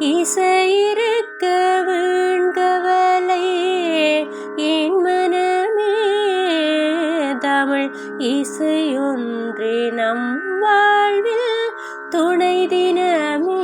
இசையிருக்க வீண்கவலை என் மனமே. தமிழ் இசையொன்றே நம் வாழ்வில் துணை தினமே.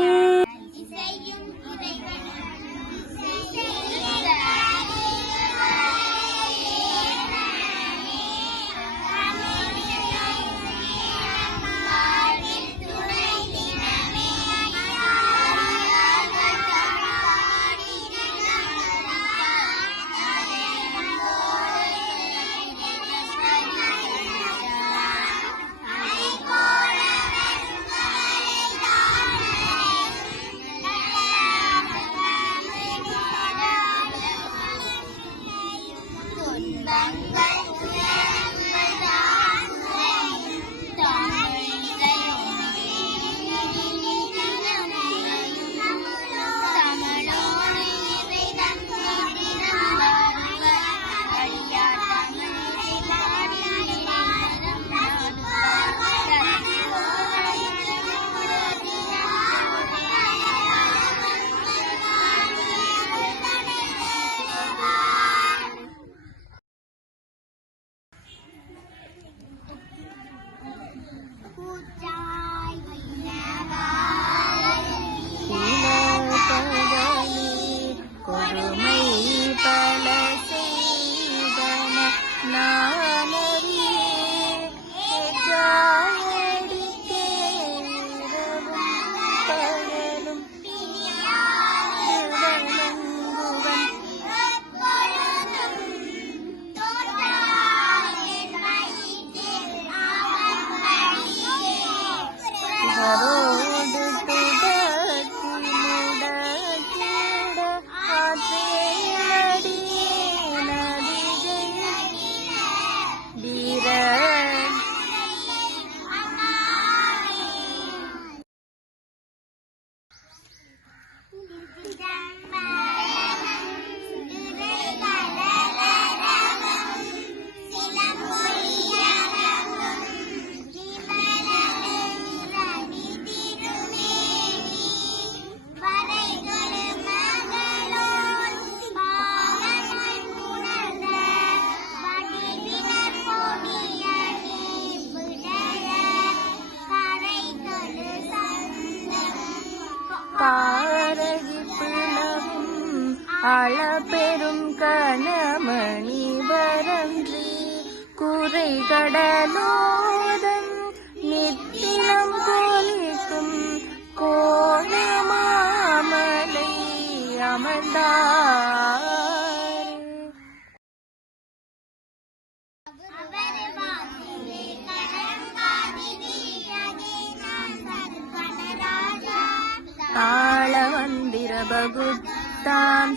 அளப்பெரும் கணமணி வரன்றி குறை கடலோதம் நித்திலம் போலிக்கும் கோணமாமலை அமர்ந்தார். தாளவந்திர பகுத்தாம்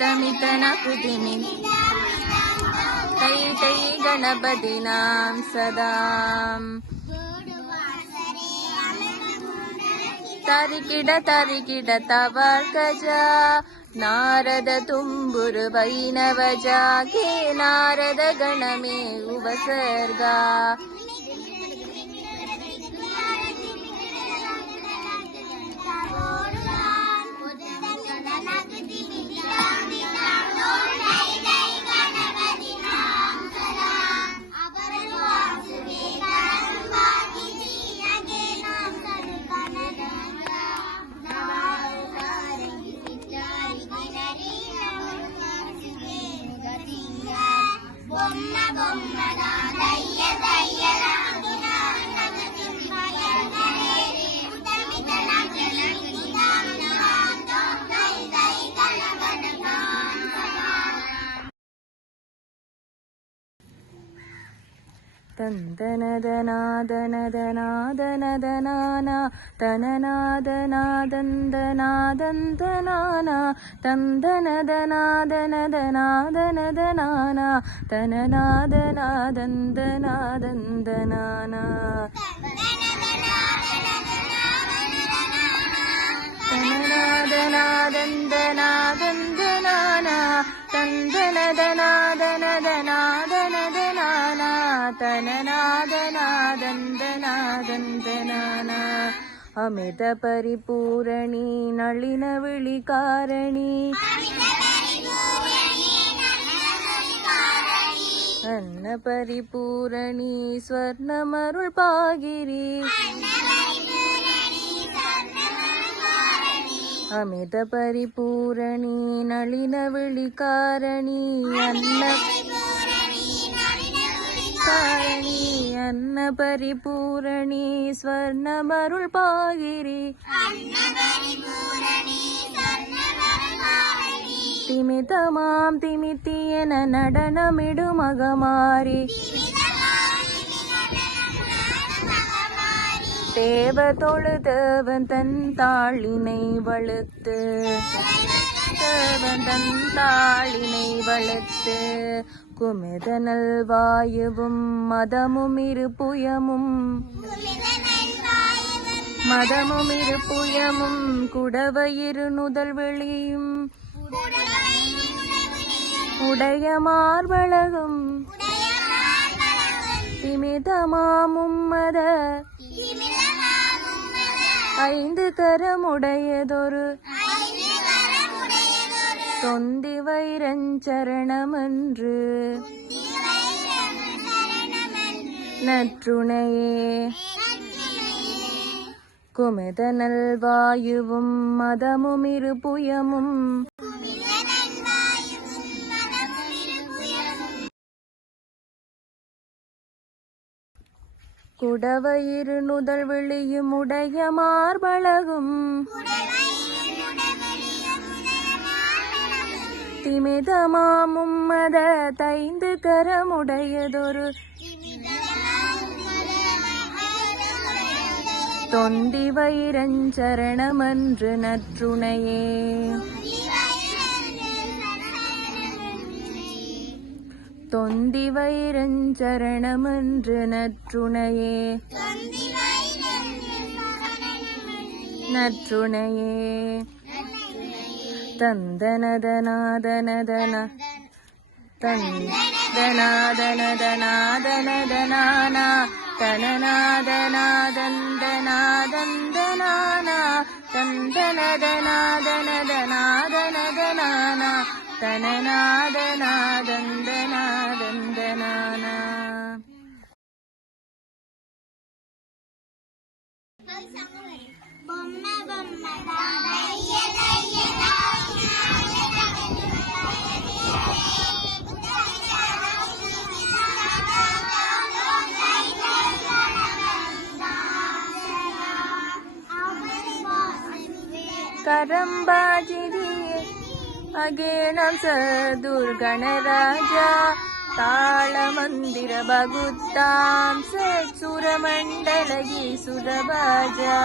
உதமிதனகுதிமி தை தை கணபதினாம் சதாம் தரிகிட தரிகிட தவர்கஜா நாரத ತುಂಬುರು ವೈನವ ಜಾಗೆ ನಾರದ ಗಣಮೇ ಉಪಸರ್ಗ தந்தனதனாதனதனாதனதனானா தனநாதனாதந்தனாதந்தனானா தந்தனதனாதனதனாதனதனானா தனநாதனாதந்தனாதந்தனானா தனநாதனாதந்தனாதந்தனானா தந்தனதனாதனதனா ಅಮಿತ ಪರಿಪೂರಣಿ ನಳಿನ ವಿಳಿಕಾರಣಿ ಅನ್ನ ಪರಿಪೂರಣಿ ಸ್ವರ್ಣಮರುಳ್ ಪಾಗಿರಿ ಅಮಿತ ಪರಿಪೂರಣಿ ನಳಿನ ವಿಳಿಕಾರಣಿ ಅನ್ನ ಪರಿಪೂರಣಿ ಸ್ವರ್ಣಮರುಳ್ ಪಾಗಿರಿ ತಿಮಿತ ಮಾಂ ತಿಮಿತಿಯನ நடனமிடு மகமாரி தேவ தொழுதவன் தன் தாளினை வழுத்து குமிதனல் வாயுவும் மதமும் இருபுயமும் குடவயிறு நுதல் வெளியும் உடைய மார்பழகும் திமிதமாமும் மத 5 கரமுடையதொரு தொந்தி வைரஞ்சரணமன்று நற்றுணையே குமிதனல் வாயுவும் மதமும் இருபுயமும் குடவயிறு நுதல் வெளியும் உடைய மார்பழகும் திமிதமாமும் மத 5 கரமுடையதொரு தொந்தி வைரஞ்சரணமன்று நற்றுணையே தொந்தி வைரஞ்சரணமன்று நற்றுணையே தந்தனதனாதனதன தந்தனாதனதனாதனதனாதனா தனநாதனாதந்தனாதந்தனானா தந்தனதனாதனதனாதனதனானா தனநாதனாதந்தனாதந்தனானா. கரம்பாஜிரி அகேணம் சதுர்கணராஜா தாளமந்திர பகுத்தாம் சுரமண்டலகி சுரபாஜா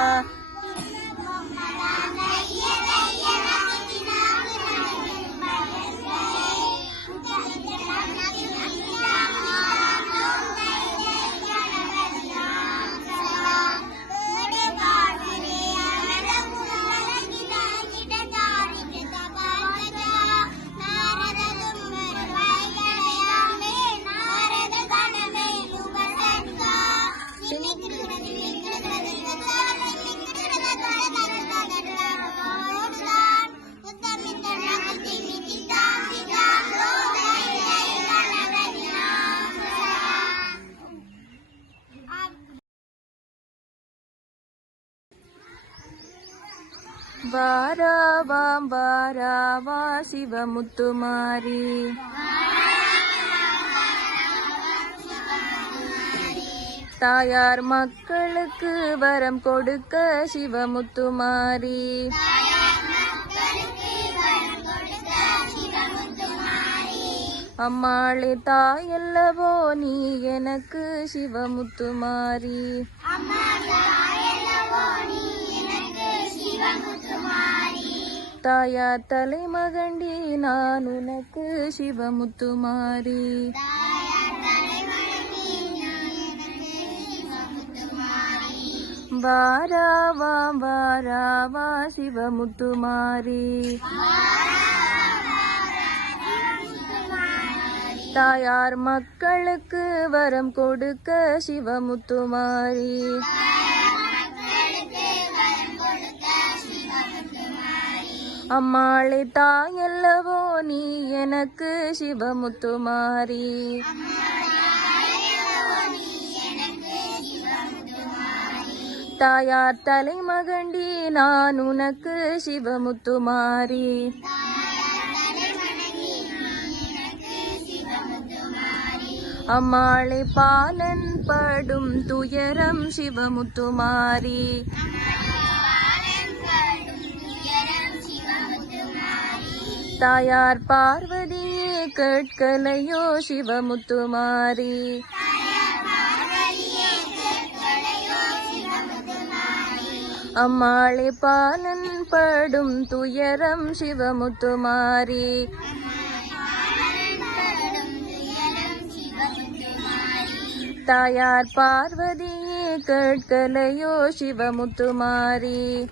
வாராவாம் வாராவா சிவமுத்துமாரி தாயார் மக்களுக்கு வரம் கொடுக்க சிவமுத்துமாரி அம்மாளே தாயல்லவோ நீ எனக்கு சிவமுத்துமாரி தாயார் தலைமகண்டி நான் உனக்கு சிவமுத்துமாரி வாராவாம் வாராவா சிவமுத்துமாரி தாயார் மக்களுக்கு வரம் கொடுக்க சிவமுத்துமாரி அம்மாளே தாயல்லவோ நீ எனக்கு சிவமுத்துமாரி. தாயார் தலைமகண்டி நான் உனக்கு சிவமுத்துமாரி. அம்மாளே பாலன் படும் துயரம் சிவமுத்துமாரி. தாயார் பார்வதியே கேட்கலையோ சிவமுத்துமாரி. அம்மாளே பாலன் படும் துயரம் சிவமுத்துமாரி. தாயார் பார்வதியே கேட்கலையோ சிவமுத்துமாரி.